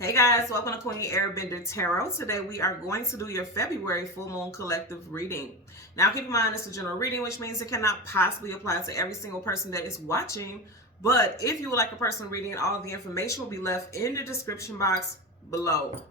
Hey guys, welcome to Queen Airbender Tarot. Today we are going to do your February full moon collective reading. Now keep in mind it's a general reading, which means it cannot possibly apply to every single person that is watching. But if you would like a personal reading, all of the information will be left in the description box below.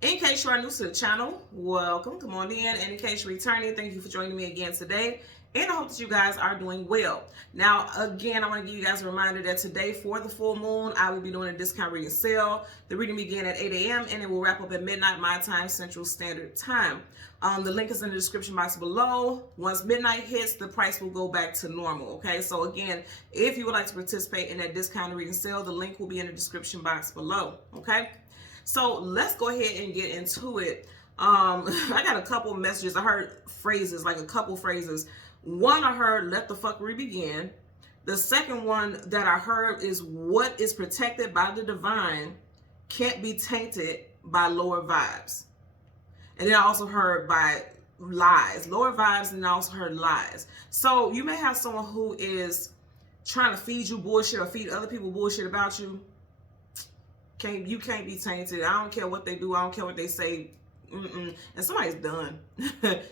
In case you are new to the channel, welcome, come on in. And in case you're returning, thank you for joining me again today. And I hope that you guys are doing well. Now, again, I want to give you guys a reminder that today for the full moon, I will be doing a discount reading sale. The reading begins at 8 a.m. and it will wrap up at midnight my time, Central Standard Time. The link is in the description box below. Once midnight hits, the price will go back to normal, okay? So again, if you would like to participate in that discounted reading sale, the link will be in the description box below, okay? So let's go ahead and get into it. I got a couple messages. I heard phrases, like a couple phrases. One I heard, let the fuckery begin. The second one that I heard is what is protected by the divine can't be tainted by lower vibes. And then I also heard by lies, lower vibes, and I also heard lies. So you may have someone who is trying to feed you bullshit or feed other people bullshit about you. You can't be tainted. I don't care what they do. I don't care what they say. And somebody's done.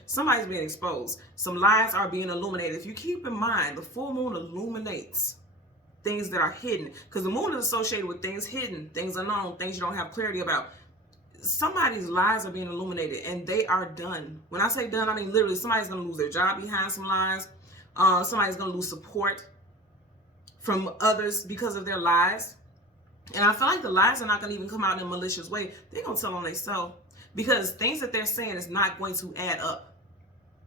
Somebody's being exposed. Some lies are being illuminated. If you keep in mind, the full moon illuminates things that are hidden, because the moon is associated with things hidden, things unknown, things you don't have clarity about. Somebody's lies are being illuminated and they are done. When I say done, I mean literally somebody's going to lose their job behind some lies. Somebody's going to lose support from others because of their lies. And I feel like the lies are not going to even come out in a malicious way. They're going to tell on themselves, because things that they're saying is not going to add up.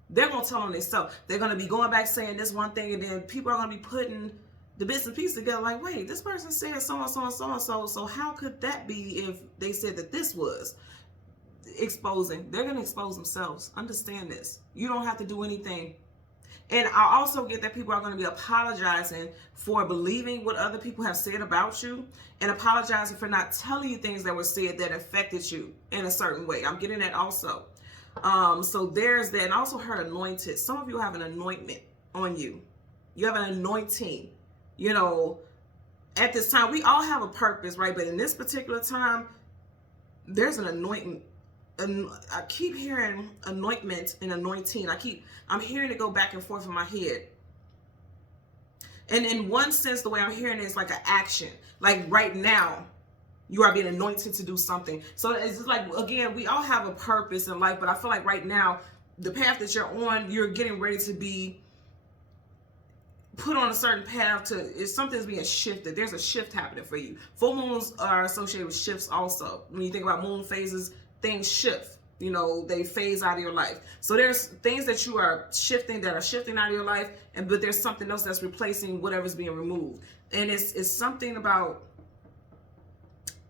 They're going to tell on themselves. They're going to be going back saying this one thing, and then people are going to be putting the bits and pieces together like, wait, this person said so and so and so and so, so how could that be if they said that this was? Exposing. They're going to expose themselves. Understand this. You don't have to do anything. And I also get that people are going to be apologizing for believing what other people have said about you, and apologizing for not telling you things that were said that affected you in a certain way. I'm getting that also. So there's that. And also heard anointed. Some of you have an anointment on you. You have an anointing. You know, at this time, we all have a purpose, right? But in this particular time, there's an anointing. And I keep hearing anointment and anointing. I'm hearing it go back and forth in my head. And in one sense, the way I'm hearing it is like an action. Like right now, you are being anointed to do something. So it's just like, again, we all have a purpose in life, but I feel like right now, the path that you're on, you're getting ready to be put on a certain path to, something's being shifted. There's a shift happening for you. Full moons are associated with shifts also. When you think about moon phases, things shift, you know, they phase out of your life. So there's things that you are shifting that are shifting out of your life, but there's something else that's replacing whatever's being removed. And it's something about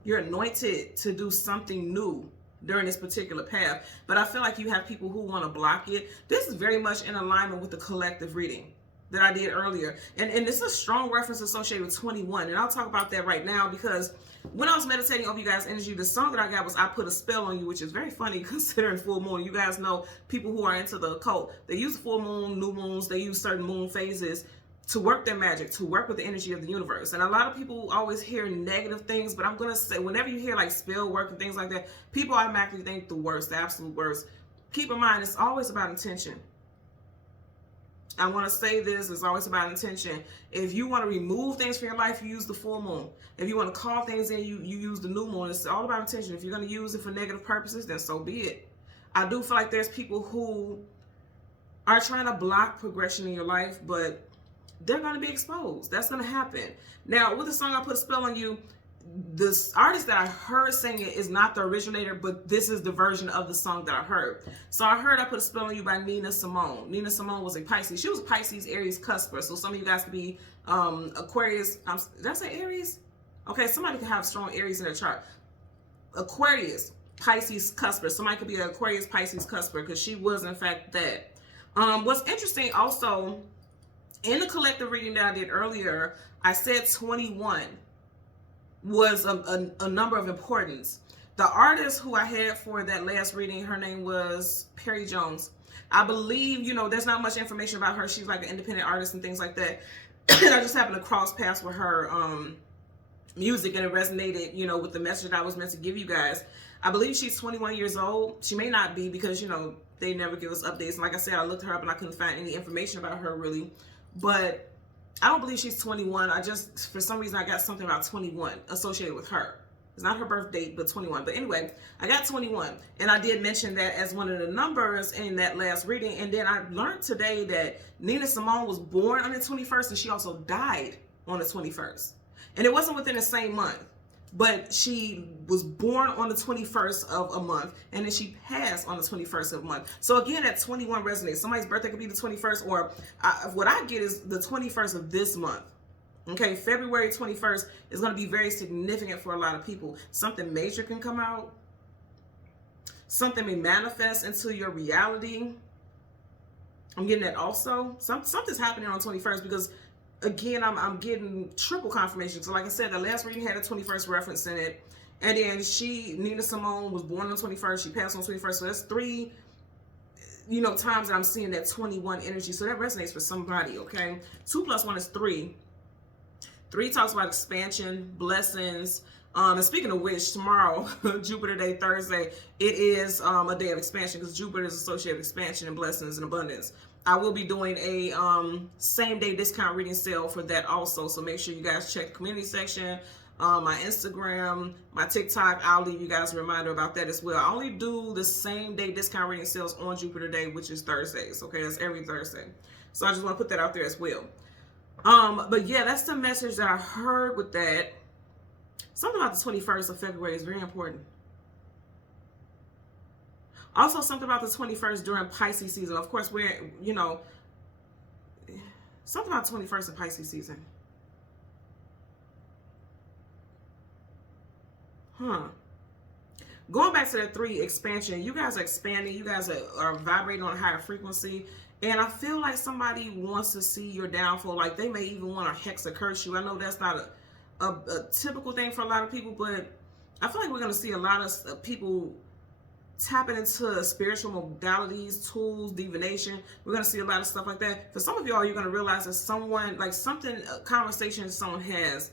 you're anointed to do something new during this particular path. But I feel like you have people who want to block it. This is very much in alignment with the collective reading that I did earlier. And it's a strong reference associated with 21. And I'll talk about that right now, because when I was meditating over you guys' energy, the song that I got was I Put a Spell on You, which is very funny considering full moon. You guys know people who are into the occult, they use full moon, new moons, they use certain moon phases to work their magic, to work with the energy of the universe. And a lot of people always hear negative things, but I'm going to say, whenever you hear like spell work and things like that, people automatically think the worst, the absolute worst. Keep in mind, it's always about intention. I want to say this, it's always about intention. If you want to remove things from your life, you use the full moon. If you want to call things in, you use the new moon. It's all about intention. If you're going to use it for negative purposes, then so be it. I do feel like there's people who are trying to block progression in your life, but they're going to be exposed. That's going to happen. Now, with the song I Put a Spell on You, this artist that I heard sing it is not the originator, but this is the version of the song that I heard. So I heard I Put a Spell on You by Nina Simone. Nina Simone was a Pisces. She was a Pisces, Aries, cusper. So some of you guys could be Aquarius. Did I say Aries? Okay, somebody could have strong Aries in their chart. Aquarius, Pisces, cusper. Somebody could be an Aquarius, Pisces, cusper, because she was in fact that. What's interesting also, in the collective reading that I did earlier, I said 21 was a number of importance. The artist who I had for that last reading, her name was Perry Jones. I believe, you know, there's not much information about her. She's like an independent artist and things like that. And I just happened to cross paths with her music and it resonated, you know, with the message that I was meant to give you guys. I believe she's 21 years old. She may not be because, you know, they never give us updates. And like I said, I looked her up and I couldn't find any information about her really. But I don't believe she's 21. I just, for some reason, I got something about 21 associated with her. It's not her birth date, but 21. But anyway, I got 21. And I did mention that as one of the numbers in that last reading. And then I learned today that Nina Simone was born on the 21st and she also died on the 21st. And it wasn't within the same month. But she was born on the 21st of a month, and then she passed on the 21st of a month. So again, that 21 resonates. Somebody's birthday could be the 21st, or what I get is the 21st of this month. Okay, February 21st is going to be very significant for a lot of people. Something major can come out. Something may manifest into your reality. I'm getting that also. Something's happening on 21st because, again, I'm getting triple confirmation. So like I said, the last reading had a 21st reference in it. And then Nina Simone, was born on the 21st. She passed on the 21st. So that's 3, you know, times that I'm seeing that 21 energy. So that resonates for somebody, okay? 2 plus 1 is 3. 3 talks about expansion, blessings. And speaking of which, tomorrow, Jupiter Day, Thursday, it is a day of expansion because Jupiter is associated with expansion and blessings and abundance. I will be doing a same day discount reading sale for that also. So make sure you guys check the community section, my Instagram, my TikTok. I'll leave you guys a reminder about that as well. I only do the same day discount reading sales on Jupiter Day, which is Thursdays. Okay, that's every Thursday. So I just want to put that out there as well. But yeah, that's the message that I heard with that. Something about the 21st of February is very important. Also, something about the 21st during Pisces season. Of course, we're, you know, something about 21st of Pisces season. Going back to that 3, expansion. You guys are expanding. You guys are vibrating on a higher frequency. And I feel like somebody wants to see your downfall. Like they may even want to hex or curse you. I know that's not a typical thing for a lot of people, but I feel like we're going to see a lot of people tapping into spiritual modalities, tools, divination. We're going to see a lot of stuff like that. For some of y'all, you're going to realize that someone, like something, a conversation someone has,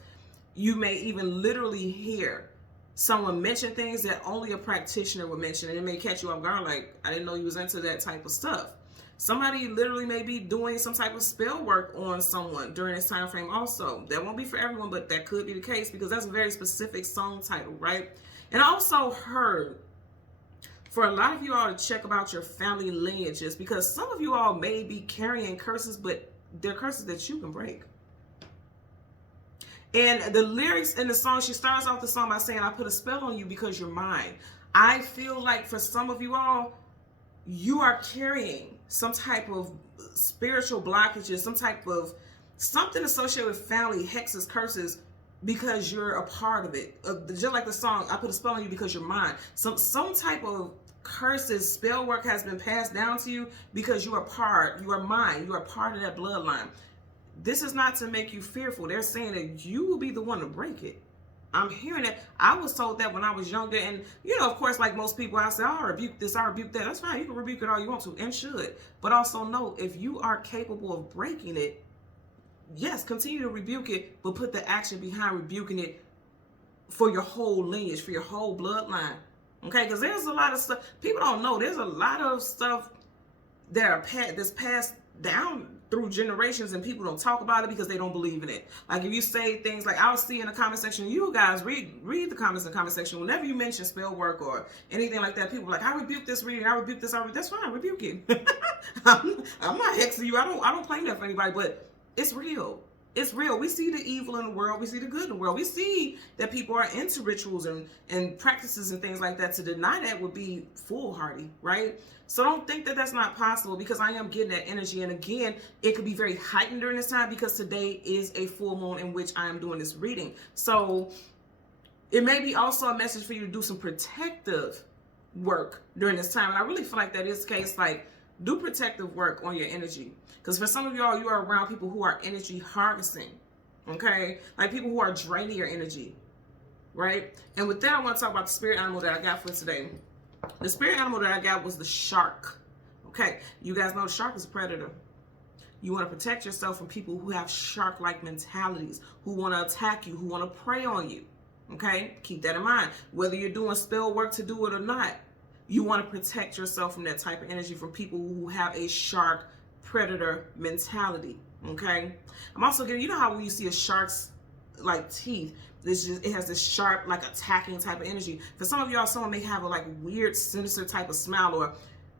you may even literally hear someone mention things that only a practitioner would mention. And it may catch you off guard, like, I didn't know you was into that type of stuff. Somebody literally may be doing some type of spell work on someone during this time frame also. That won't be for everyone, but that could be the case because that's a very specific song title, right? And I also heard for a lot of you all to check about your family lineages because some of you all may be carrying curses, but they're curses that you can break. And the lyrics in the song, she starts off the song by saying, I put a spell on you because you're mine. I feel like for some of you all, you are carrying some type of spiritual blockages, some type of something associated with family, hexes, curses, because you're a part of it. Just like the song, I put a spell on you because you're mine. Some type of curses, spell work has been passed down to you because you are mine. You are part of that bloodline. This is not to make you fearful. They're saying that you will be the one to break it. I'm hearing it. I was told that when I was younger, and you know, of course, like most people, I say, oh, I rebuke this, I rebuke that. That's fine. You can rebuke it all you want to and should. But also know if you are capable of breaking it, yes, continue to rebuke it, but put the action behind rebuking it for your whole lineage, for your whole bloodline. Okay, because there's a lot of stuff people don't know. There's a lot of stuff that's passed down through generations, and people don't talk about it because they don't believe in it. Like if you say things like, I'll see in the comment section, you guys read the comments in the comment section. Whenever you mention spell work or anything like that, people are like, I rebuke this reading, I rebuke this, that's fine, rebuke it. I'm not hexing you. I don't claim that for anybody, but it's real. It's real. We see the evil in the world. We see the good in the world. We see that people are into rituals and practices and things like that. To deny that would be foolhardy, right? So don't think that that's not possible because I am getting that energy. And again, it could be very heightened during this time because today is a full moon in which I am doing this reading. So it may be also a message for you to do some protective work during this time. And I really feel like that is the case. Like, do protective work on your energy. Because for some of y'all, you are around people who are energy harvesting, okay? Like people who are draining your energy, right? And with that, I want to talk about the spirit animal that I got for today. The spirit animal that I got was the shark, okay? You guys know the shark is a predator. You want to protect yourself from people who have shark-like mentalities, who want to attack you, who want to prey on you. Okay? Keep that in mind. Whether you're doing spell work to do it or not, you want to protect yourself from that type of energy, from people who have a shark predator mentality. Okay? I'm also giving, you know how when you see a shark's like teeth, it has this sharp, like attacking type of energy. For some of y'all, someone may have a like weird, sinister type of smile, or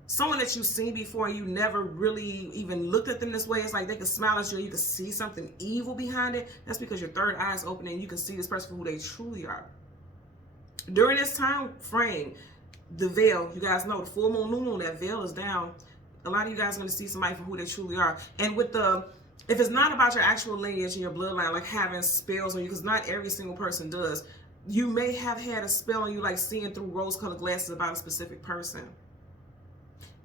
someone that you've seen before and you never really even looked at them this way. It's like they can smile at you and you can see something evil behind it. That's because your third eye is open and you can see this person for who they truly are. During this time frame, the veil, you guys know, the full moon, new moon, that veil is down. A lot of you guys are going to see somebody for who they truly are. And with if it's not about your actual lineage and your bloodline, like having spells on you, because not every single person does, you may have had a spell on you, like seeing through rose-colored glasses about a specific person.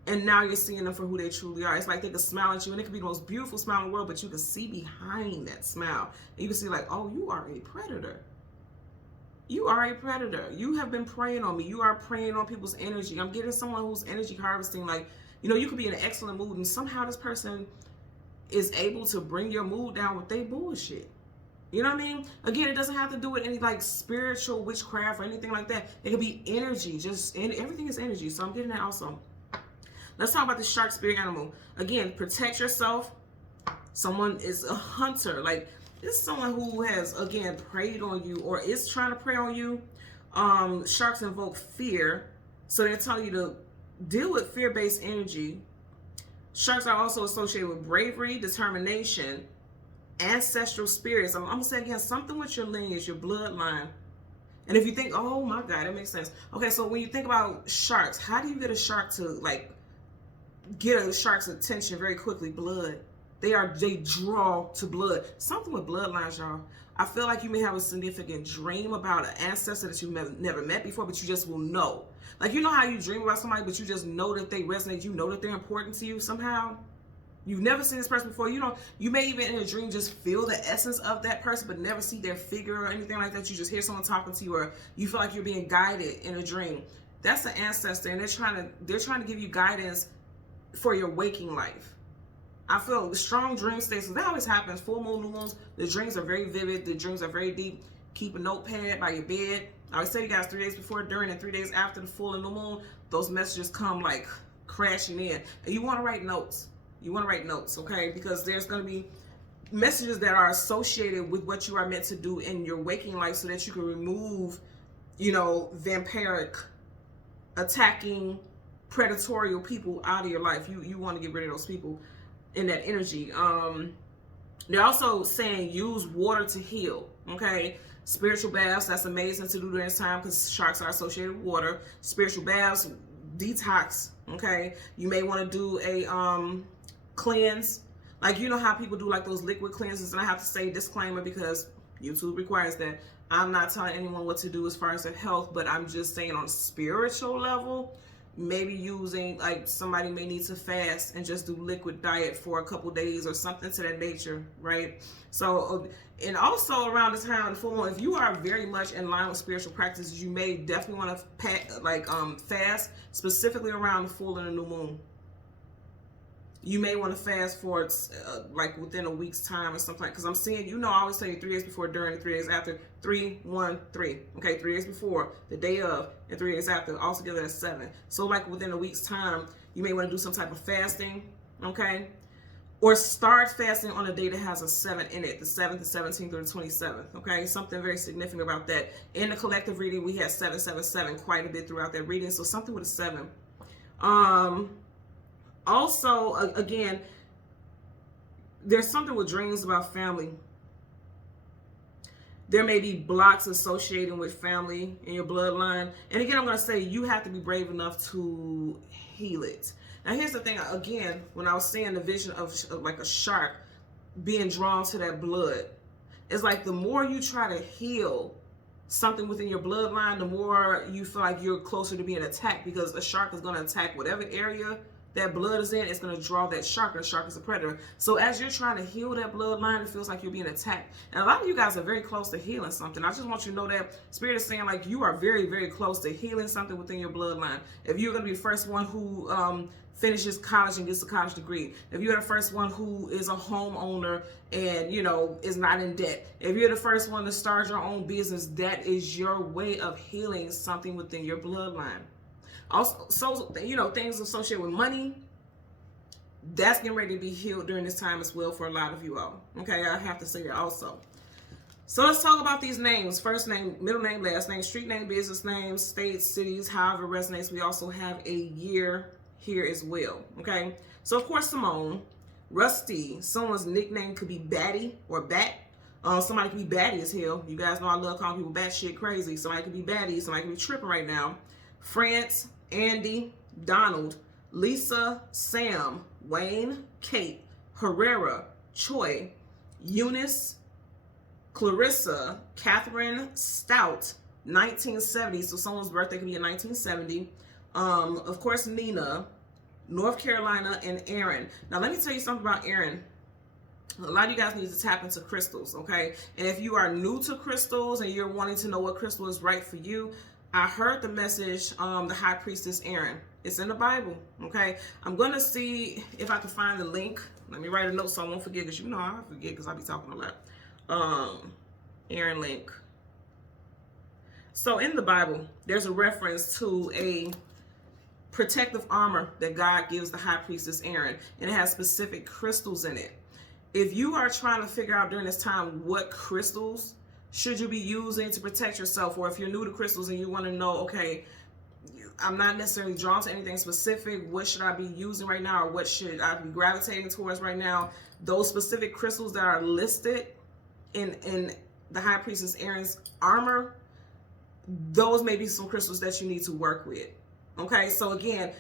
And now you're seeing them for who they truly are. It's like they can smile at you, and it could be the most beautiful smile in the world, but you can see behind that smile. And you can see like, oh, you are a predator. You are a predator. You have been preying on me. You are preying on people's energy. I'm getting someone who's energy harvesting. Like, you know, you could be in an excellent mood, and somehow this person is able to bring your mood down with their bullshit. You know what I mean? Again, it doesn't have to do with any like spiritual witchcraft or anything like that. It could be energy. Everything is energy. So I'm getting that also. Let's talk about the shark spirit animal. Again, protect yourself. Someone is a hunter. Like, this is someone who has, again, preyed on you or is trying to prey on you. Sharks invoke fear. So they're telling you to deal with fear-based energy. Sharks are also associated with bravery, determination, ancestral spirits. I'm going to say again, something with your lineage, your bloodline. And if you think, oh my God, that makes sense. Okay, so when you think about sharks, how do you get a shark to like get a shark's attention very quickly? Blood. They draw to blood. Something with bloodlines, y'all. I feel like you may have a significant dream about an ancestor that you've never met before, but you just will know. Like, you know how you dream about somebody, but you just know that they resonate. You know that they're important to you somehow. You've never seen this person before. You know, you may even in a dream just feel the essence of that person, but never see their figure or anything like that. You just hear someone talking to you, or you feel like you're being guided in a dream. That's an ancestor, and they're trying to give you guidance for your waking life. I feel strong dream states. So that always happens. Full moon, new moons. The dreams are very vivid. The dreams are very deep. Keep a notepad by your bed. I always tell you guys 3 days before, during, and 3 days after the full and new moon, those messages come like crashing in. And you want to write notes. You want to write notes, okay? Because there's going to be messages that are associated with what you are meant to do in your waking life, so that you can remove, you know, vampiric, attacking, predatorial people out of your life. You want to get rid of those people in that energy. They're also saying use water to heal, okay? Spiritual baths, that's amazing to do during this time because sharks are associated with water. Spiritual baths, detox, okay? You may want to do a cleanse. Like, you know how people do like those liquid cleanses, and I have to say disclaimer because YouTube requires that. I'm not telling anyone what to do as far as their health, but I'm just saying on a spiritual level, maybe using, like, somebody may need to fast and just do liquid diet for a couple days or something to that nature, right? So, and also around the time of the full moon, if you are very much in line with spiritual practices, you may definitely want to fast, specifically around the full and the new moon. You may want to fast for like within a week's time or something, because I'm seeing, you know, I always tell you 3 days before, during, and 3 days after. 3, 1, 3. Okay, 3 days before, the day of, and 3 days after. All together that's 7. So like within a week's time, you may want to do some type of fasting, okay? Or start fasting on a day that has a 7 in it, the 7th, the 17th, or the 27th, okay? Something very significant about that. In the collective reading, we had 777 quite a bit throughout that reading, so something with a 7. Also, again, there's something with dreams about family. There may be blocks associated with family in your bloodline. And again, I'm going to say you have to be brave enough to heal it. Now, here's the thing. Again, when I was seeing the vision of like a shark being drawn to that blood, it's like the more you try to heal something within your bloodline, the more you feel like you're closer to being attacked, because a shark is going to attack whatever area that blood is in, it's going to draw that shark, and the shark is a predator. So as you're trying to heal that bloodline, it feels like you're being attacked. And a lot of you guys are very close to healing something. I just want you to know that Spirit is saying like you are very, very close to healing something within your bloodline. If you're going to be the first one who finishes college and gets a college degree, if you're the first one who is a homeowner and, you know, is not in debt, if you're the first one to start your own business, that is your way of healing something within your bloodline. Also, so, you know, things associated with money, that's getting ready to be healed during this time as well for a lot of you all. Okay, I have to say that also. So let's talk about these names. First name, middle name, last name, street name, business names, states, cities, however it resonates. We also have a year here as well. Okay, so of course, Simone, Rusty, someone's nickname could be Batty or Bat. Somebody could be batty as hell. You guys know I love calling people batshit crazy. Somebody could be batty. Somebody could be tripping right now. France, Andy, Donald, Lisa, Sam, Wayne, Kate, Herrera, Choi, Eunice, Clarissa, Catherine, Stout, 1970. So someone's birthday could be in 1970. Of course, Nina, North Carolina, and Aaron. Now, let me tell you something about Aaron. A lot of you guys need to tap into crystals, okay? And if you are new to crystals and you're wanting to know what crystal is right for you, I heard the message, the High Priestess Aaron. It's in the Bible, okay? I'm going to see if I can find the link. Let me write a note so I won't forget, because you know I forget because I be talking a lot. Aaron link. So in the Bible, there's a reference to a protective armor that God gives the High Priestess Aaron, and it has specific crystals in it. If you are trying to figure out during this time what crystals should you be using to protect yourself, or if you're new to crystals and you want to know, okay, I'm not necessarily drawn to anything specific, what should I be using right now, or what should I be gravitating towards right now, those specific crystals that are listed in the High Priestess Aaron's armor, those may be some crystals that you need to work with. Okay, so again,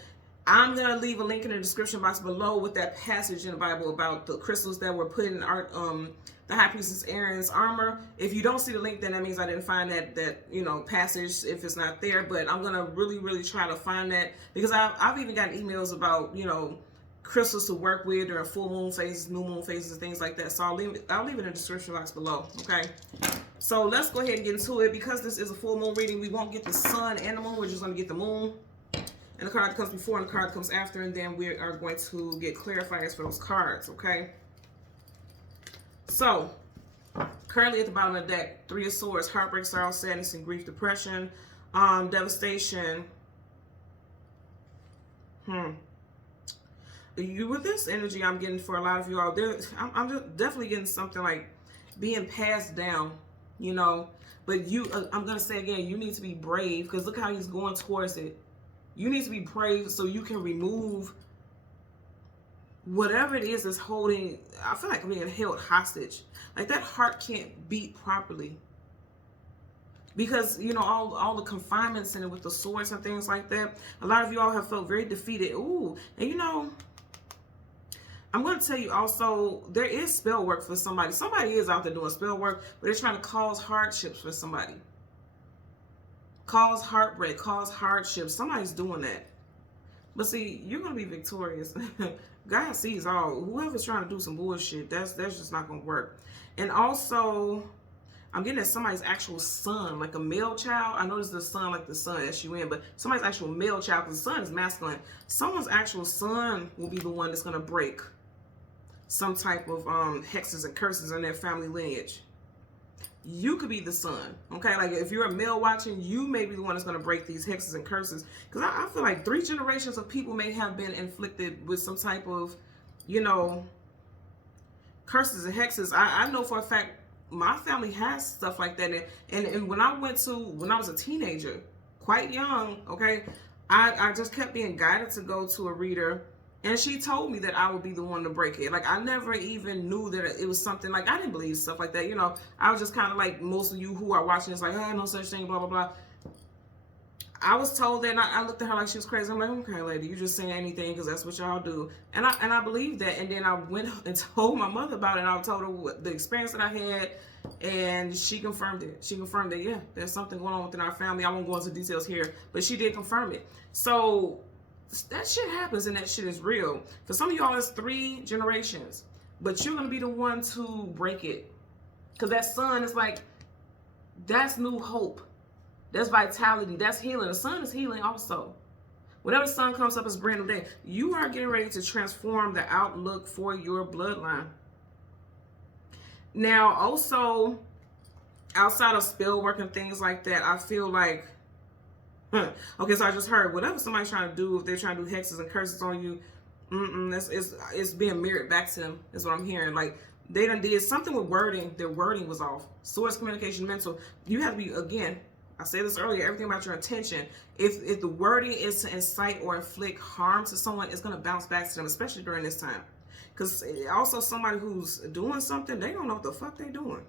I'm going to leave a link in the description box below with that passage in the Bible about the crystals that were put in the High Priestess Aaron's armor. If you don't see the link, then that means I didn't find that you know, passage if it's not there. But I'm going to really try to find that, because I've even gotten emails about, you know, crystals to work with during full moon phases, new moon phases, and things like that. So I'll leave it in the description box below, okay? So let's go ahead and get into it. Because this is a full moon reading, we won't get the sun and the moon. We're just going to get the moon. And the card that comes before and the card that comes after, and then we are going to get clarifiers for those cards, okay? So, currently at the bottom of the deck, Three of Swords, heartbreak, sorrow, sadness, and grief, depression, devastation. With this energy I'm getting for a lot of you out there, I'm just definitely getting something like being passed down, you know? But I'm going to say again, you need to be brave, because look how he's going towards it. You need to be brave so you can remove whatever it is that's holding. I feel like I'm being held hostage. Like that heart can't beat properly, because, you know, all the confinements in it with the swords and things like that. A lot of you all have felt very defeated. Ooh, and you know, I'm going to tell you also, there is spell work for somebody. Somebody is out there doing spell work, but they're trying to cause hardships for somebody. Cause heartbreak, cause hardships. Somebody's doing that. But see, you're going to be victorious. God sees all. Whoever's trying to do some bullshit, that's just not going to work. And also, I'm getting at somebody's actual son, like a male child. I know this is the son, like the son, S-U-N, but somebody's actual male child, because the son is masculine. Someone's actual son will be the one that's going to break some type of hexes and curses in their family lineage. You could be the son, okay? Like if you're a male watching, you may be the one that's going to break these hexes and curses. Because I feel like 3 generations of people may have been inflicted with some type of, you know, curses and hexes. I know for a fact my family has stuff like that. And when I was a teenager, quite young, okay, I just kept being guided to go to a reader. And she told me that I would be the one to break it. Like, I never even knew that it was something, like, I didn't believe stuff like that. You know, I was just kind of like most of you who are watching, it's like, oh, no such thing, blah, blah, blah. I was told that, and I looked at her like she was crazy. I'm like, okay, lady, you just saying anything because that's what y'all do. And I believed that. And then I went and told my mother about it, and I told her what the experience that I had, and she confirmed it. She confirmed that, yeah, there's something going on within our family. I won't go into details here, but she did confirm it. So that shit happens and that shit is real. For some of y'all, it's 3 generations, but you're gonna be the one to break it, because that sun is like, that's new hope, that's vitality, that's healing. The sun is healing also. Whenever the sun comes up, it's a brand new day. You are getting ready to transform the outlook for your bloodline. Now, also, outside of spell work and things like that, I feel like, okay, so I just heard, whatever somebody's trying to do, if they're trying to do hexes and curses on you, it's being mirrored back to them, is what I'm hearing. Like, they done did something with wording. Their wording was off. Source, communication, mental. You have to be, again, I said this earlier, everything about your intention. If the wording is to incite or inflict harm to someone, it's going to bounce back to them, especially during this time. Because also somebody who's doing something, they don't know what the fuck they're doing.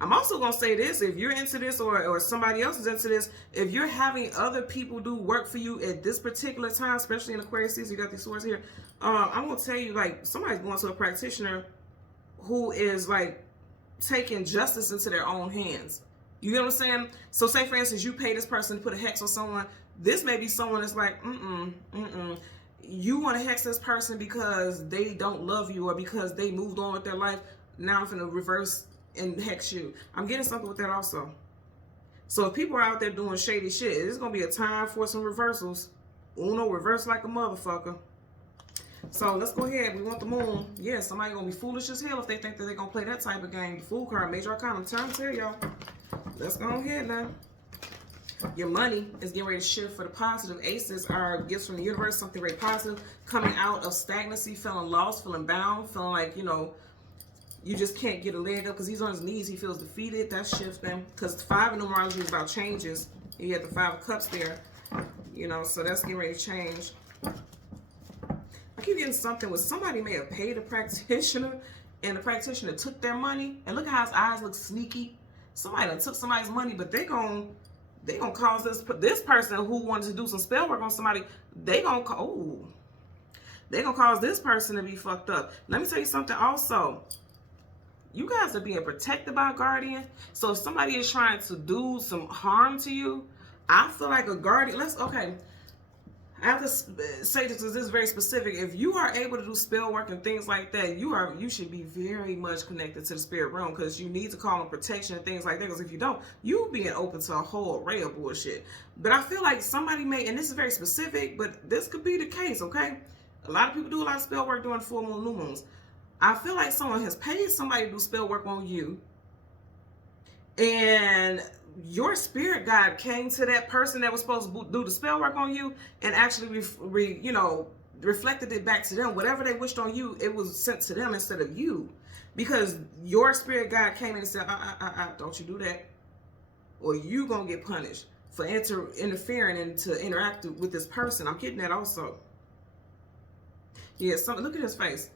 I'm also going to say this, if you're into this or somebody else is into this, if you're having other people do work for you at this particular time, especially in Aquarius season, you got these swords here, I'm going to tell you, like, somebody's going to a practitioner who is, like, taking justice into their own hands. You get what I'm saying? So say, for instance, you pay this person to put a hex on someone. This may be someone that's like, you want to hex this person because they don't love you or because they moved on with their life. Now I'm going to reverse and hex you. I'm getting something with that also. So if people are out there doing shady shit, it's going to be a time for some reversals. Uno, reverse like a motherfucker. So let's go ahead. We want the moon. Yeah, somebody going to be foolish as hell if they think that they're going to play that type of game. The Fool card, Major Arcana. I'm trying to tell y'all. Let's go ahead now. Your money is getting ready to shift for the positive. Aces are gifts from the universe, something very positive. Coming out of stagnancy, feeling lost, feeling bound, feeling like, you know, you just can't get a leg up because he's on his knees. He feels defeated. That's shifting. Because 5 in numerology is about changes. You had the 5 of Cups there. You know, so that's getting ready to change. I keep getting something where somebody may have paid a practitioner and the practitioner took their money. And look at how his eyes look sneaky. Somebody done took somebody's money, but they gonna cause this person who wanted to do some spell work on somebody, they gonna cause this person to be fucked up. Let me tell you something also. You guys are being protected by a guardian. So if somebody is trying to do some harm to you, I feel like a guardian, okay. I have to say this because this is very specific. If you are able to do spell work and things like that, you should be very much connected to the spirit realm, because you need to call on protection and things like that. Because if you don't, you being open to a whole array of bullshit. But I feel like somebody may, and this is very specific, but this could be the case, okay? A lot of people do a lot of spell work during full moon, new moons. I feel like someone has paid somebody to do spell work on you, and your spirit guide came to that person that was supposed to do the spell work on you and actually reflected it back to them. Whatever they wished on you, it was sent to them instead of you, because your spirit guide came in and said, don't you do that, or you gonna get punished for interfering and to interact with this person. I'm getting that also. Yeah, look at his face.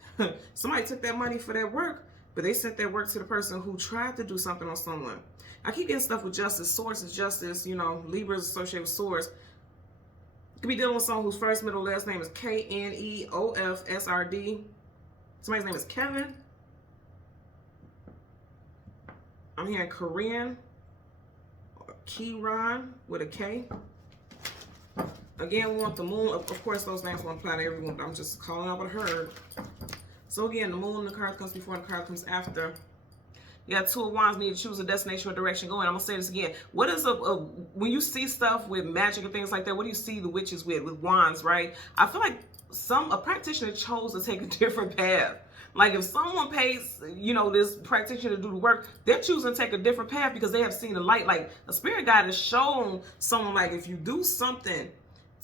Somebody took that money for their work, but they sent their work to the person who tried to do something on someone. I keep getting stuff with justice. Source is justice. You know, Libra is associated with source. You could be dealing with someone whose first, middle, last name is K-N-E-O-F-S-R-D. Somebody's name is Kevin. I'm hearing Korean. Kiran with a K. Again, we want the moon. Of course, those names won't apply to everyone, but I'm just calling out what I heard. So again, the moon, the card comes before and the card comes after. You got 2 of Wands, need to choose a destination or direction going. I'm going to say this again. What is when you see stuff with magic and things like that, what do you see the witches with wands, right? I feel like a practitioner chose to take a different path. Like if someone pays, this practitioner to do the work, they're choosing to take a different path because they have seen the light. Like a spirit guide has shown someone, like, if you do something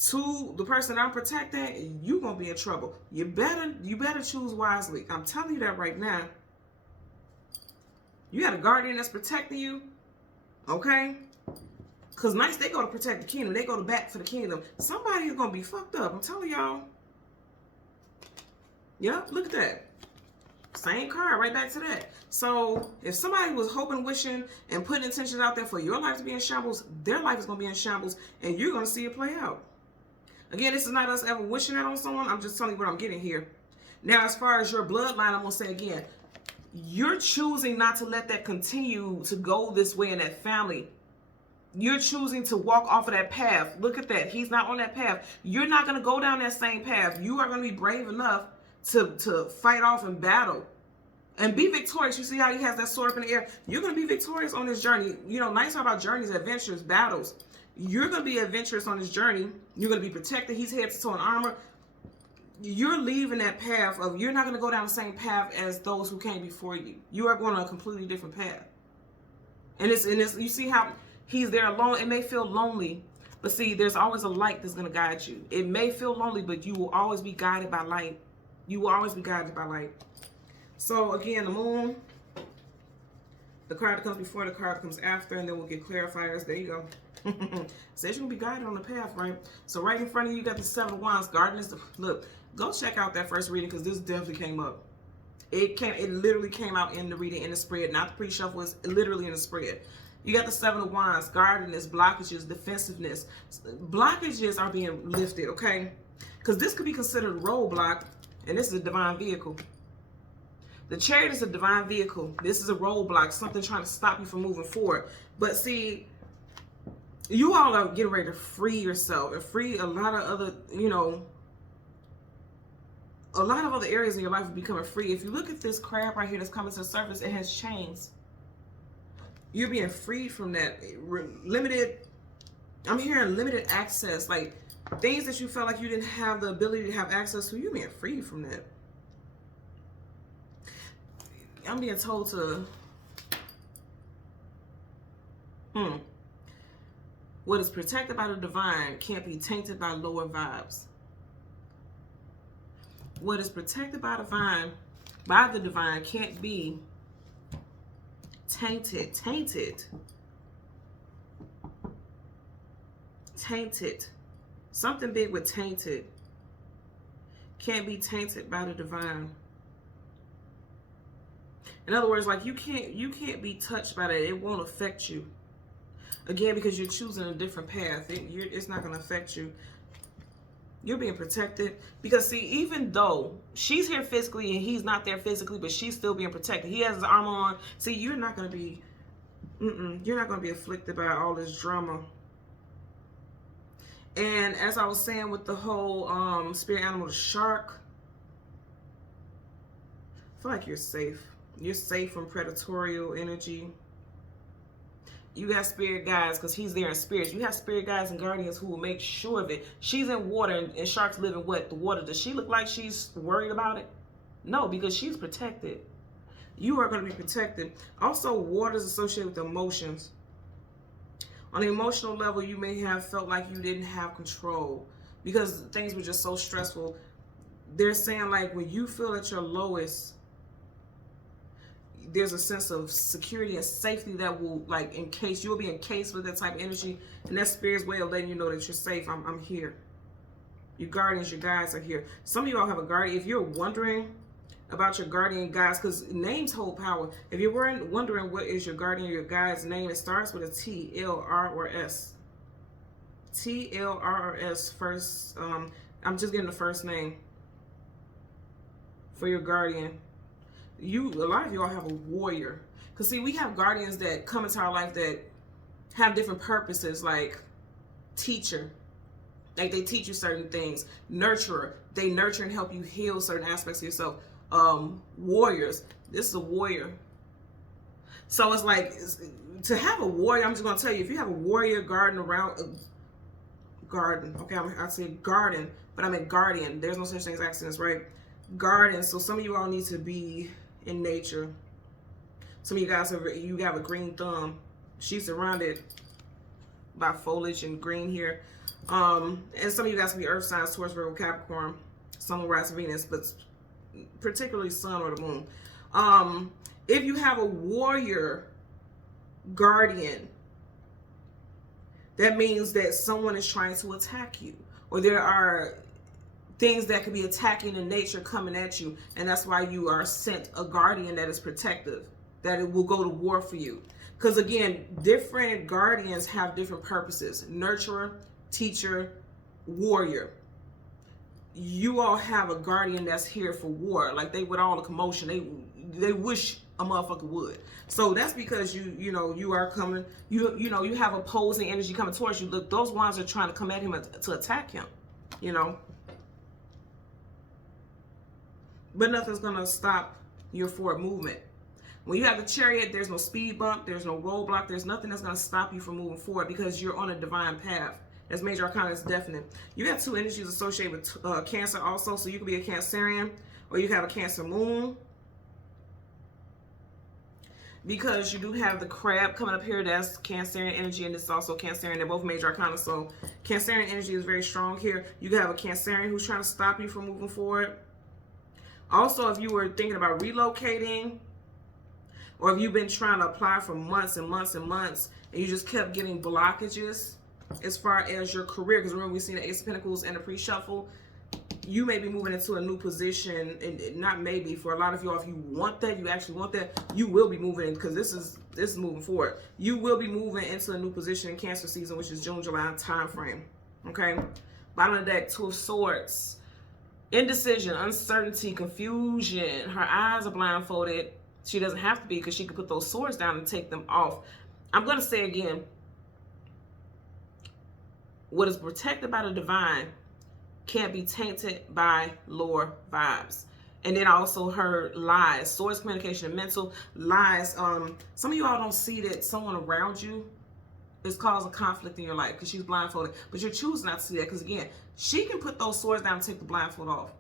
to the person I'm protecting, you're going to be in trouble. You better choose wisely. I'm telling you that right now. You got a guardian that's protecting you, okay? Because knights, they go to protect the kingdom. They go to bat for the kingdom. Somebody is going to be fucked up. I'm telling y'all. Yep, look at that. Same card, right back to that. So if somebody was hoping, wishing, and putting intentions out there for your life to be in shambles, their life is going to be in shambles, and you're going to see it play out. Again, this is not us ever wishing that on someone. I'm just telling you what I'm getting here. Now, as far as your bloodline, I'm going to say again, you're choosing not to let that continue to go this way in that family. You're choosing to walk off of that path. Look at that. He's not on that path. You're not going to go down that same path. You are going to be brave enough to fight off and battle and be victorious. You see how he has that sword up in the air? You're going to be victorious on this journey. You know, nice talk about journeys, adventures, battles. You're going to be adventurous on this journey. You're going to be protected. He's head to toe in armor. You're leaving that path of, you're not going to go down the same path as those who came before you. You are going on a completely different path. And it's you see how he's there alone. It may feel lonely, but see, there's always a light that's going to guide you. It may feel lonely, but you will always be guided by light. You will always be guided by light. So again, the moon, the card that comes before, the card that comes after, and then we'll get clarifiers. There you go. Says you're going to be guided on the path, right? So right in front of you, you got the Seven of Wands. Garden is the, look, go check out that first reading because this definitely came up. It literally came out in the reading, in the spread, not the pre-shuffle, it's literally in the spread. You got the Seven of Wands, guardedness, blockages, defensiveness. Blockages are being lifted, okay? Because this could be considered a roadblock, and this is a divine vehicle. The Chariot is a divine vehicle. This is a roadblock, something trying to stop you from moving forward. But see, you all are getting ready to free yourself and free a lot of other, you know, a lot of other areas in your life are becoming free. If you look at this crab right here that's coming to the surface, it has chains. You're being freed from that. Limited, I'm hearing limited access, like things that you felt like you didn't have the ability to have access to, you're being freed from that. I'm being told to, what is protected by the divine can't be tainted by lower vibes. What is protected by the divine can't be tainted. Tainted. Something big with tainted. Can't be tainted by the divine. In other words, like you can't be touched by that. It won't affect you. Again, because you're choosing a different path. It's not going to affect you. You're being protected. Because see, even though she's here physically and he's not there physically, but she's still being protected. He has his armor on. See, you're not going to be, you're not going to be afflicted by all this drama. And as I was saying with the whole spirit animal, the shark, I feel like you're safe. You're safe from predatorial energy. You got spirit guides because he's there in spirits. You have spirit guides and guardians who will make sure of it. She's in water and sharks live in what? The water. Does she look like she's worried about it? No, because she's protected. You are going to be protected. Also, water is associated with emotions. On the emotional level, you may have felt like you didn't have control because things were just so stressful. They're saying like when you feel at your lowest, there's a sense of security and safety that will, like, encase, you'll be encased with that type of energy, and that spirit's way of letting you know that you're safe. I'm here. Your guardians, your guides are here. Some of you all have a guardian. If you're wondering about your guardian guides, because names hold power. If you're wondering what is your guardian or your guide's name, it starts with a T, L, R, or S. T, L, R, or S first. I'm just getting the first name for your guardian. A lot of you all have a warrior. Because see, we have guardians that come into our life that have different purposes, like teacher. Like they teach you certain things. Nurturer. They nurture and help you heal certain aspects of yourself. Warriors. This is a warrior. So it's like, to have a warrior, I'm just going to tell you, if you have a warrior garden around, garden, okay, I say garden, but I meant guardian. There's no such thing as accidents, right? Garden. So some of you all need to be in nature. Some of you guys you have a green thumb. She's surrounded by foliage and green here. And some of you guys can be earth signs, Taurus, Virgo, Capricorn, Sun, Rise, Venus, but particularly Sun or the Moon. If you have a warrior guardian, that means that someone is trying to attack you, or there are things that could be attacking in nature coming at you, and that's why you are sent a guardian that is protective, that it will go to war for you. Because again, different guardians have different purposes. Nurturer, teacher, warrior. You all have a guardian that's here for war. Like they with all the commotion, they wish a motherfucker would. So that's because you know, you are coming, you know, you have opposing energy coming towards you. Look, those wands are trying to come at him to attack him, you know. But nothing's gonna stop your forward movement. When you have the Chariot, there's no speed bump, there's no roadblock, there's nothing that's gonna stop you from moving forward because you're on a divine path. That's major arcana, is definite. You got two energies associated with Cancer also, so you could be a Cancerian or you have a Cancer moon. Because you do have the crab coming up here, that's Cancerian energy, and it's also Cancerian. They're both major arcana, so Cancerian energy is very strong here. You have a Cancerian who's trying to stop you from moving forward. Also, if you were thinking about relocating, or if you've been trying to apply for months and months and months, and you just kept getting blockages as far as your career, because remember we've seen the Ace of Pentacles and the pre-shuffle, you may be moving into a new position, and not maybe, for a lot of y'all, if you want that, you actually want that, you will be moving in, because this is moving forward. You will be moving into a new position in Cancer season, which is June, July time frame. Okay, bottom of the deck, Two of Swords, indecision, uncertainty, confusion. Her eyes are blindfolded. She doesn't have to be, because she can put those swords down and take them off. I'm going to say again, what is protected by the divine can't be tainted by lower vibes. And then also her lies, swords, communication, and mental lies. Some of you all don't see that someone around you is causing conflict in your life because she's blindfolded, but you're choosing not to see that because, again, she can put those swords down and take the blindfold off.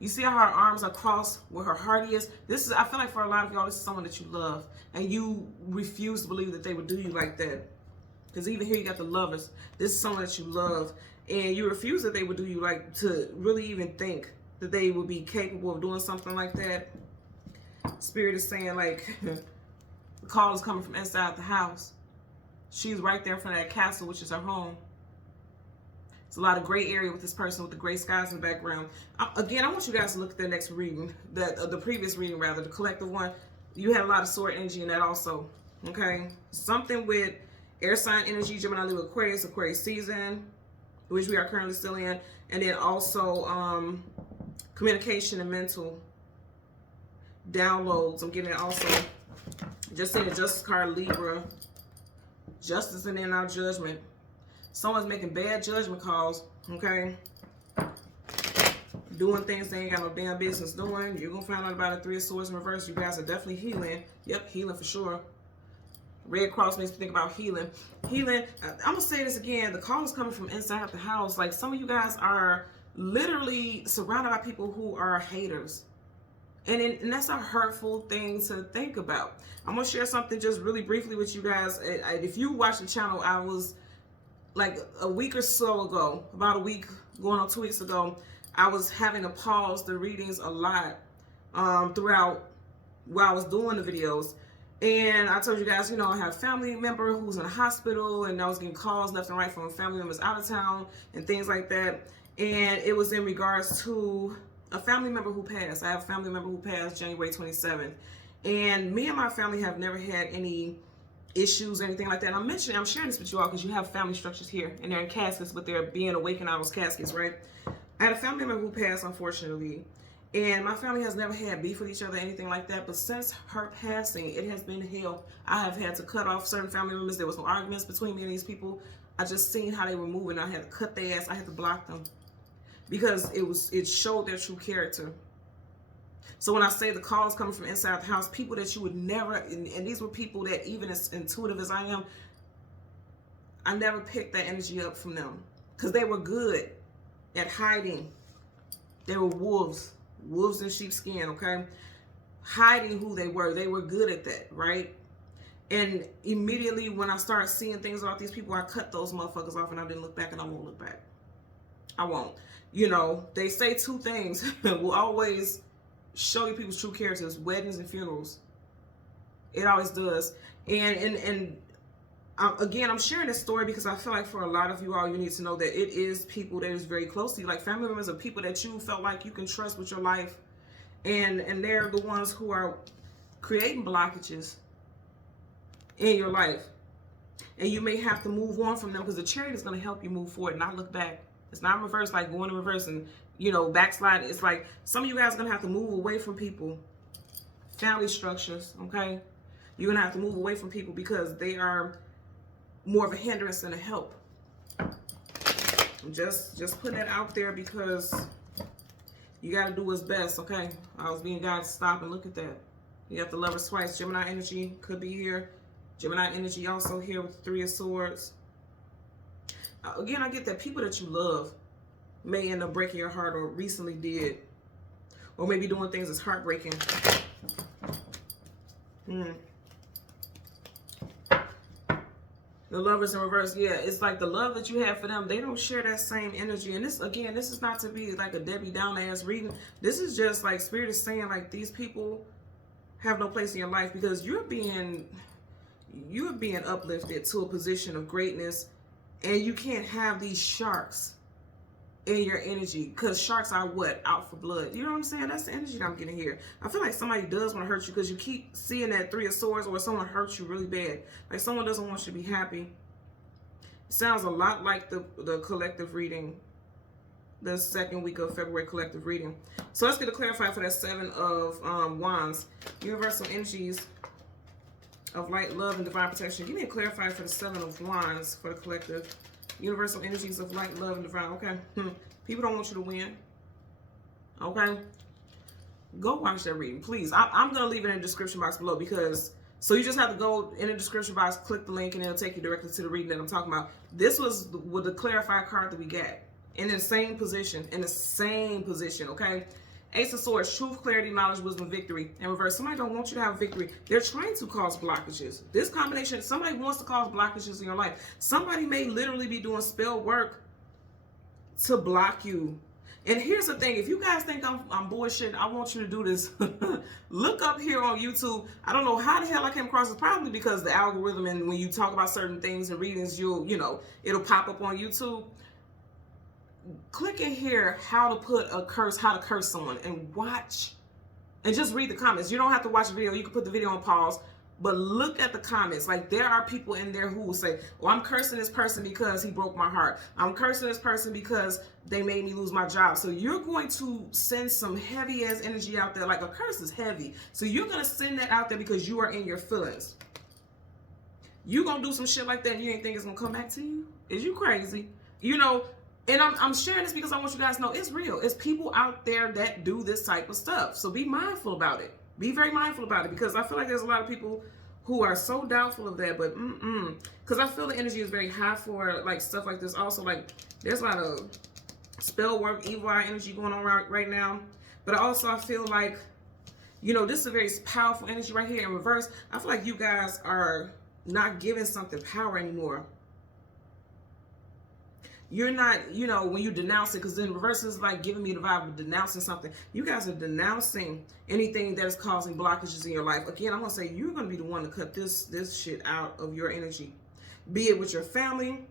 You see how her arms are crossed where her heart is? This is, I feel like for a lot of y'all, this is someone that you love, and you refuse to believe that they would do you like that. Because even here you got the Lovers. This is someone that you love, and you refuse that they would do you like, to really even think that they would be capable of doing something like that. Spirit is saying, like, the call is coming from inside the house. She's right there in front of that castle, which is her home. It's a lot of gray area with this person with the gray skies in the background. Again, I want you guys to look at the next reading, the previous reading rather, the collective one. You had a lot of sword energy in that also, okay? Something with air sign energy, Gemini, Libra, Aquarius, Aquarius season, which we are currently still in, and then also communication and mental downloads. I'm getting it also. Just saying the Justice card, Libra, justice, and then our judgment. Someone's making bad judgment calls, okay? Doing things they ain't got no damn business doing. You're going to find out about it. Three of Swords in reverse. You guys are definitely healing. Yep, healing for sure. Red Cross makes me think about healing. Healing, I'm going to say this again. The call is coming from inside the house. Like, some of you guys are literally surrounded by people who are haters. And that's a hurtful thing to think about. I'm going to share something just really briefly with you guys. If you watch the channel, I was like a week or so ago, about a week, going on 2 weeks ago, I was having to pause the readings a lot throughout while I was doing the videos. And I told you guys, you know, I have a family member who's in the hospital, and I was getting calls left and right from family members out of town and things like that. And it was in regards to a family member who passed. I have a family member who passed January 27th. And me and my family have never had any issues or anything like that. And I'm sharing this with you all because you have family structures here, and they're in caskets, but they're being awakened out of those caskets, right? I had a family member who passed, unfortunately, and my family has never had beef with each other, anything like that. But since her passing, it has been hell. I have had to cut off certain family members. There was no arguments between me and these people. I just seen how they were moving. I had to cut their ass. I had to block them because it showed their true character. So when I say the calls coming from inside the house, people that you would never, and these were people that, even as intuitive as I am, I never picked that energy up from them because they were good at hiding. They were wolves in sheepskin, okay? Hiding who they were. They were good at that, right? And immediately when I started seeing things about these people, I cut those motherfuckers off, and I didn't look back, and I won't look back. I won't. You know, they say two things will always show you people's true characters: weddings and funerals. It always does. And again, I'm sharing this story because I feel like for a lot of you all, you need to know that it is people that is very close to you, like family members of people that you felt like you can trust with your life, and they're the ones who are creating blockages in your life, and you may have to move on from them because the Chariot is going to help you move forward, not look back. It's not reverse, like going in reverse and, you know, backslide. It's like some of you guys are going to have to move away from people family structures, okay? You're going to have to move away from people because they are more of a hindrance than a help. Just putting that out there because you got to do what's best, okay? I was being guided to stop and look at that. You got the Lovers twice. Gemini energy could be here. Gemini energy also here with the Three of Swords. Again, I get that people that you love may end up breaking your heart or recently did. Or maybe doing things that's heartbreaking. The Lovers in reverse, yeah, it's like the love that you have for them, they don't share that same energy. And this, again, this is not to be like a Debbie Downer ass reading. This is just like Spirit is saying, like, these people have no place in your life because you're being uplifted to a position of greatness, and you can't have these sharks in your energy because sharks are what? Out for blood. You know what I'm saying? That's the energy that I'm getting here. I feel like somebody does want to hurt you because you keep seeing that Three of Swords, or someone hurts you really bad. Like someone doesn't want you to be happy. It sounds a lot like the collective reading, the second week of February collective reading. So let's get a clarifier for that Seven of Wands. Universal energies of light, love, and divine protection. Give me a clarifier for the Seven of Wands for the collective. Universal energies of light, love, and divine. Okay. People don't want you to win. Okay. Go watch that reading, please. I'm going to leave it in the description box below because, so you just have to go in the description box, click the link, and it'll take you directly to the reading that I'm talking about. This was with the clarified card that we got. In the same position. Okay. Ace of Swords, truth, clarity, knowledge, wisdom, victory. In reverse, somebody don't want you to have victory. They're trying to cause blockages. This combination, somebody wants to cause blockages in your life. Somebody may literally be doing spell work to block you. And here's the thing, if you guys think I'm bullshit, I want you to do this. Look up here on YouTube. I don't know how the hell I came across this, probably because the algorithm, and when you talk about certain things and readings, it'll pop up on YouTube. Click in here how to curse someone, and watch and just read the comments. You don't have to watch the video. You can put the video on pause, but look at the comments. Like, there are people in there who will say, well, I'm cursing this person because he broke my heart. I'm cursing this person because they made me lose my job. So you're going to send some heavy ass energy out there. Like, a curse is heavy. So you're going to send that out there because you are in your feelings. You going to do some shit like that and you ain't think it's going to come back to you? Is you crazy? And I'm sharing this because I want you guys to know it's real. It's people out there that do this type of stuff. So be mindful about it. Be very mindful about it, because I feel like there's a lot of people who are so doubtful of that. But because I feel the energy is very high for like stuff like this. Also, like, there's a lot of spell work, evil eye energy going on right now. But also I feel like, this is a very powerful energy right here in reverse. I feel like you guys are not giving something power anymore. You're not, when you denounce it, because in reverse is like giving me the vibe of denouncing something. You guys are denouncing anything that is causing blockages in your life. Again, I'm going to say you're going to be the one to cut this shit out of your energy. Be it with your family,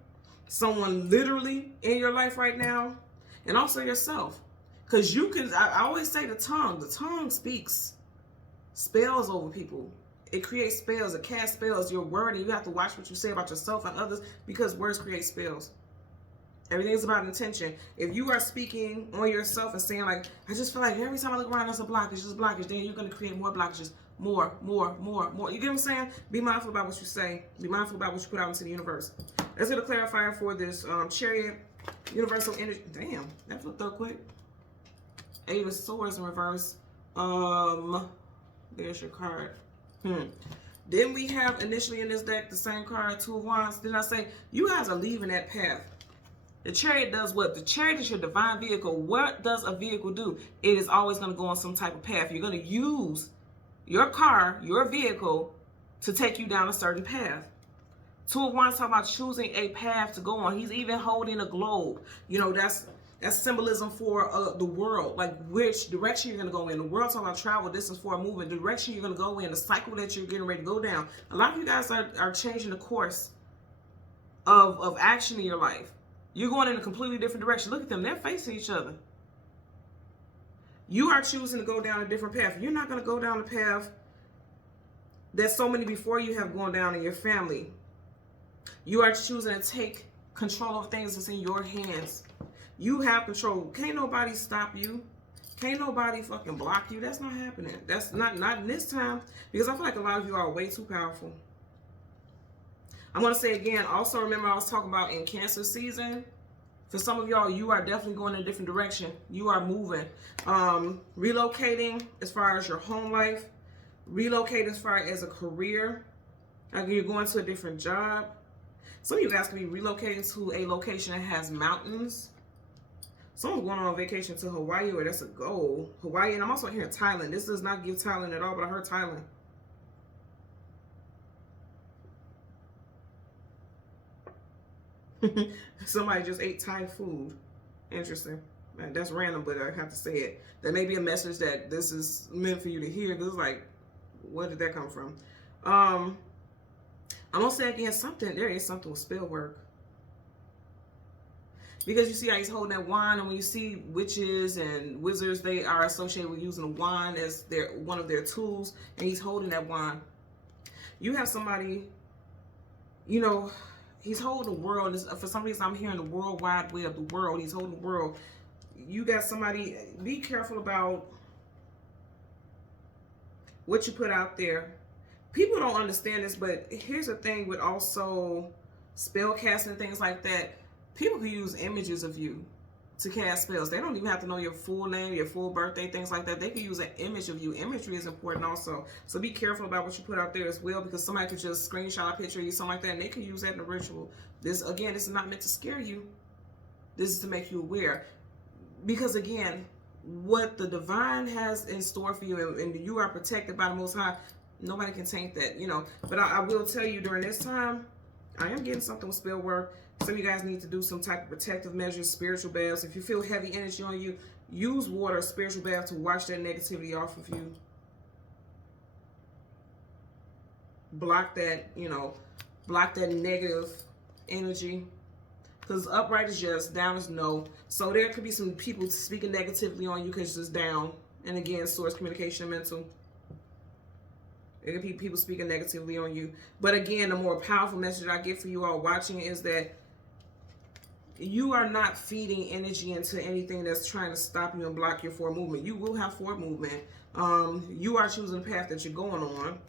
someone literally in your life right now, and also yourself. Because I always say the tongue speaks spells over people. It creates spells, it casts spells. Your word, and you have to watch what you say about yourself and others, because words create spells. Everything's about intention. If you are speaking on yourself and saying, like, I just feel like every time I look around, there's a blockage, there's a blockage, then you're going to create more blockages. More. You get what I'm saying? Be mindful about what you say. Be mindful about what you put out into the universe. Let's get a clarifier for this Chariot, universal energy. Damn, that flipped up quick. Eight of Swords in reverse. There's your card. Then we have initially in this deck the same card, Two of Wands. Then I say, you guys are leaving that path. The Chariot does what? The Chariot is your divine vehicle. What does a vehicle do? It is always going to go on some type of path. You're going to use your car, your vehicle, to take you down a certain path. Two of Wands talking about choosing a path to go on. He's even holding a globe. That's symbolism for the world. Like, which direction you're going to go in. The world talking about travel, distance for a movement. The direction you're going to go in. The cycle that you're getting ready to go down. A lot of you guys are changing the course of action in your life. You're going in a completely different direction. Look at them. They're facing each other. You are choosing to go down a different path. You're not going to go down the path that so many before you have gone down in your family. You are choosing to take control of things that's in your hands. You have control. Can't nobody stop you. Can't nobody fucking block you. That's not happening. That's not in this time, because I feel like a lot of you are way too powerful. I'm going to say again, also remember I was talking about in Cancer season. For some of y'all, you are definitely going in a different direction. You are moving. Relocating as far as your home life. Relocating as far as a career. Like you're going to a different job. Some of you guys can be relocating to a location that has mountains. Someone's going on vacation to Hawaii, or that's a goal. Hawaii, and I'm also hearing Thailand. This does not give Thailand at all, but I heard Thailand. Somebody just ate Thai food. Interesting. That's random, but I have to say it. That may be a message that this is meant for you to hear. Because it's like, where did that come from? I'm going to say again, there is something with spell work. Because you see how he's holding that wand, and when you see witches and wizards, they are associated with using a wand as one of their tools, and he's holding that wand. You have somebody, you know, he's holding the world. For some reason, I'm hearing the world wide web, the world. He's holding the world. You got somebody, be careful about what you put out there. People don't understand this, but here's the thing with also spell casting and things like that. People can use images of you to cast spells. They don't even have to know your full name, your full birthday, things like that. They can use an image of you. Imagery is important also. So be careful about what you put out there as well, because somebody could just screenshot a picture of you, something like that, and they can use that in a ritual. This is not meant to scare you. This is to make you aware. Because again, what the divine has in store for you, and you are protected by the Most High, nobody can taint that, you know. But I will tell you, during this time, I am getting something with spell work. Some of you guys need to do some type of protective measures, spiritual baths. If you feel heavy energy on you, use water, spiritual bath, to wash that negativity off of you. Block that, you know, block that negative energy. Because upright is yes, down is no. So there could be some people speaking negatively on you because it's down. And again, source, communication, and mental. There could be people speaking negatively on you. But again, the more powerful message I get for you all watching is that you are not feeding energy into anything that's trying to stop you and block your forward movement. You will have forward movement. You are choosing the path that you're going on,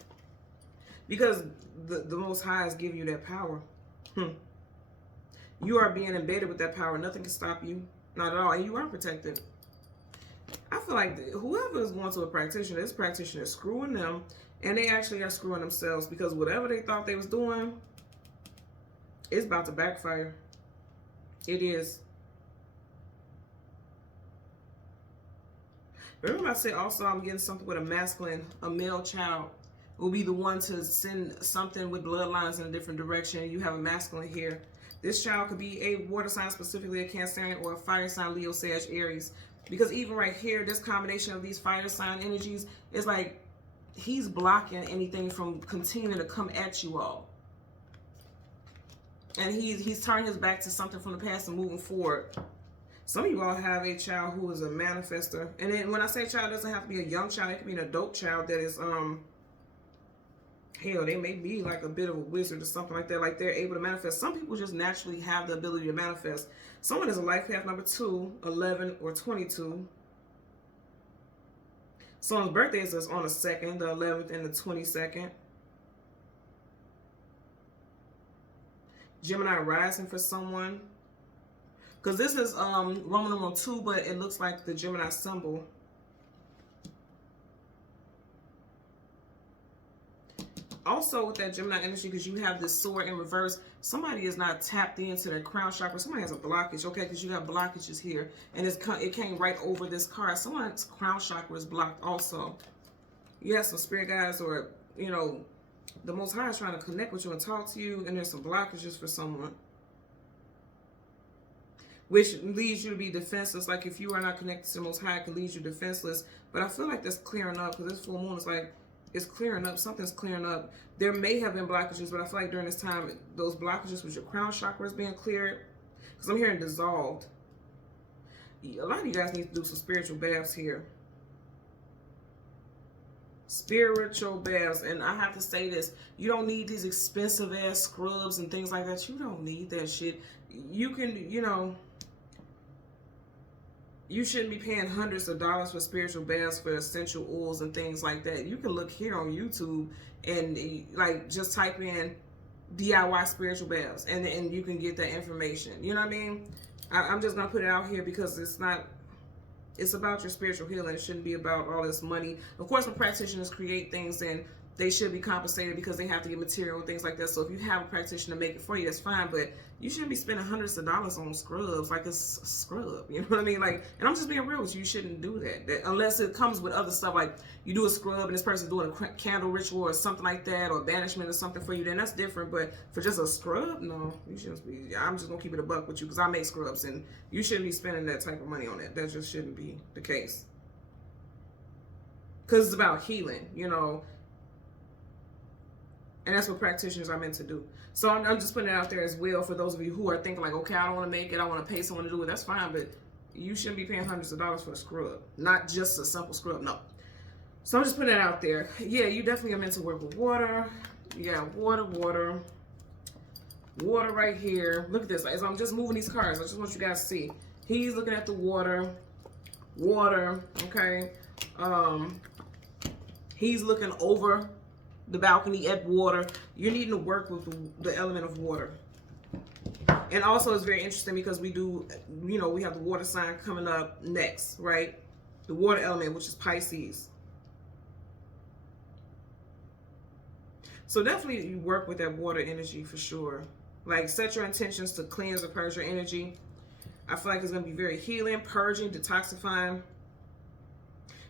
because the Most High is giving you that power. You are being embedded with that power. Nothing can stop you. Not at all. And you are protected. I feel like whoever is going to a practitioner, this practitioner is screwing them, and they actually are screwing themselves, because whatever they thought they was doing, it's about to backfire. It is. Remember I said also I'm getting something with a masculine, a male child will be the one to send something with bloodlines in a different direction. You have a masculine here. This child could be a water sign, specifically a Cancerian, or a fire sign, Leo, Sag, Aries. Because even right here, this combination of these fire sign energies is like he's blocking anything from continuing to come at you all. And he's turning his back to something from the past and moving forward. Some of you all have a child who is a manifester. And then when I say child, it doesn't have to be a young child. It could be an adult child that is, hell, they may be like a bit of a wizard or something like that. Like they're able to manifest. Some people just naturally have the ability to manifest. Someone is a life path number 2, 11, or 22. Someone's birthday is on the 2nd, the 11th, and the 22nd. Gemini rising for someone. Because this is Roman numeral 2, but it looks like the Gemini symbol. Also with that Gemini energy, because you have this sword in reverse, somebody is not tapped into their crown chakra. Somebody has a blockage, okay? Because you have blockages here. And it came right over this card. Someone's crown chakra is blocked also. You have some spirit guides, or, you know, the Most High is trying to connect with you and talk to you, and there's some blockages for someone, which leads you to be defenseless. Like if you are not connected to the Most High, it can lead you defenseless. But I feel like that's clearing up, because this full moon is like, it's clearing up. Something's clearing up. There may have been blockages, but I feel like during this time, those blockages with your crown chakra is being cleared. Because I'm hearing dissolved. A lot of you guys need to do some spiritual baths here. Spiritual baths. And I have to say this, you don't need these expensive ass scrubs and things like that. You don't need that shit. You can, you know, you shouldn't be paying hundreds of dollars for spiritual baths, for essential oils and things like that. You can look here on YouTube and like just type in DIY spiritual baths, and you can get that information. You know what I mean? I'm just gonna put it out here because it's about your spiritual healing. It shouldn't be about all this money. Of course, when practitioners create things, and they should be compensated because they have to get material and things like that. So if you have a practitioner make it for you, that's fine. But you shouldn't be spending hundreds of dollars on scrubs like it's a scrub. You know what I mean? Like, and I'm just being real with you. You shouldn't do that unless it comes with other stuff. Like you do a scrub and this person's doing a candle ritual or something like that, or banishment or something for you. Then that's different. But for just a scrub, no, you shouldn't be. I'm just gonna keep it a buck with you because I make scrubs, and you shouldn't be spending that type of money on that. That just shouldn't be the case. Because it's about healing, you know. And that's what practitioners are meant to do. So I'm just putting it out there as well for those of you who are thinking like, okay, I don't want to make it, I want to pay someone to do it. That's fine, but you shouldn't be paying hundreds of dollars for a scrub. Not just a simple scrub, no. So I'm just putting it out there. Yeah, you definitely are meant to work with water. You got water right here. Look at this. As I'm just moving these cards, I just want you guys to see. He's looking at the water, okay? He's looking over the balcony at water. You're needing to work with the element of water. And also it's very interesting because we do, you know, we have the water sign coming up next, right? The water element, which is Pisces. So definitely you work with that water energy for sure. Like set your intentions to cleanse or purge your energy. I feel like it's going to be very healing, purging, detoxifying.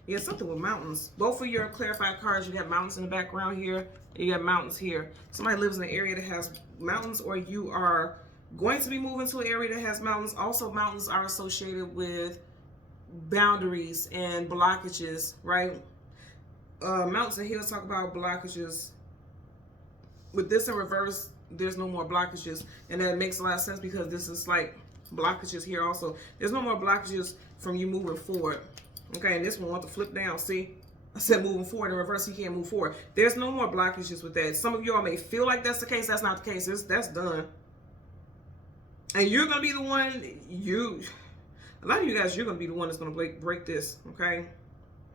Yeah, something with mountains. Both of your clarified cards, you got mountains in the background here, and you got mountains here. Somebody lives in an area that has mountains, or you are going to be moving to an area that has mountains. Also, mountains are associated with boundaries and blockages, right? Mountains and hills talk about blockages. With this in reverse, there's no more blockages, and that makes a lot of sense because this is like blockages here also. There's no more blockages from you moving forward. Okay, and this one wants to flip down. See, I said moving forward. In reverse, he can't move forward. There's no more blockages with that. Some of y'all may feel like that's the case. That's not the case. That's done. And you're going to be the one, a lot of you guys, you're going to be the one that's going to break this, okay?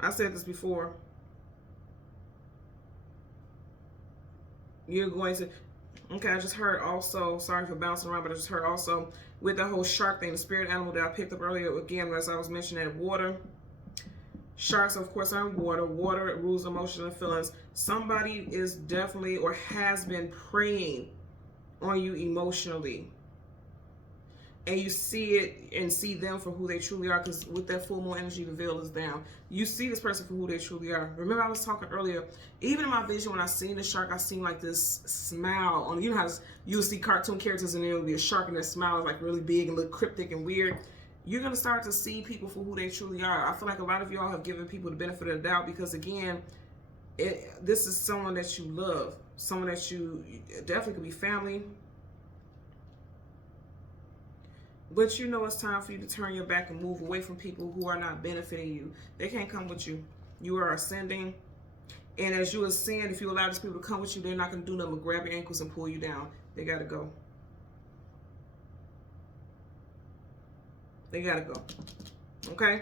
I said this before. You're going to, okay, I just heard also, sorry for bouncing around, but I just heard also with the whole shark thing, the spirit animal that I picked up earlier, again, as I was mentioning, water. Sharks, of course, are in water. Water rules emotions and feelings. Somebody is definitely or has been preying on you emotionally. And you see it and see them for who they truly are, because with that full moon energy, the veil is down. You see this person for who they truly are. Remember, I was talking earlier, even in my vision, when I seen the shark, I seen like this smile on, you know how you'll see cartoon characters and there will be a shark and their smile is like really big and look cryptic and weird. You're going to start to see people for who they truly are. I feel like a lot of y'all have given people the benefit of the doubt because, again, this is someone that you love. Someone that you definitely could be family. But you know it's time for you to turn your back and move away from people who are not benefiting you. They can't come with you. You are ascending. And as you ascend, if you allow these people to come with you, they're not going to do nothing but grab your ankles and pull you down. They got to go. They gotta go. Okay?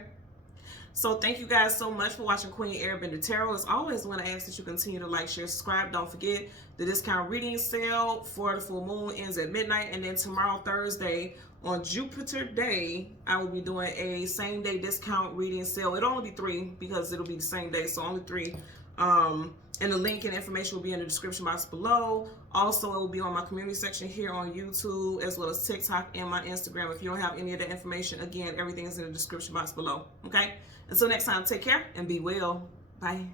So thank you guys so much for watching Queen Airbender Tarot. As always, I want to ask that you continue to like, share, subscribe. Don't forget the discount reading sale for the full moon ends at midnight. And then tomorrow, Thursday, on Jupiter Day, I will be doing a same day discount reading sale. It'll only be 3 because it'll be the same day, so only 3. And the link and information will be in the description box below. Also, it will be on my community section here on YouTube, as well as TikTok and my Instagram. If you don't have any of that information, again, everything is in the description box below. Okay? Until next time, take care and be well. Bye.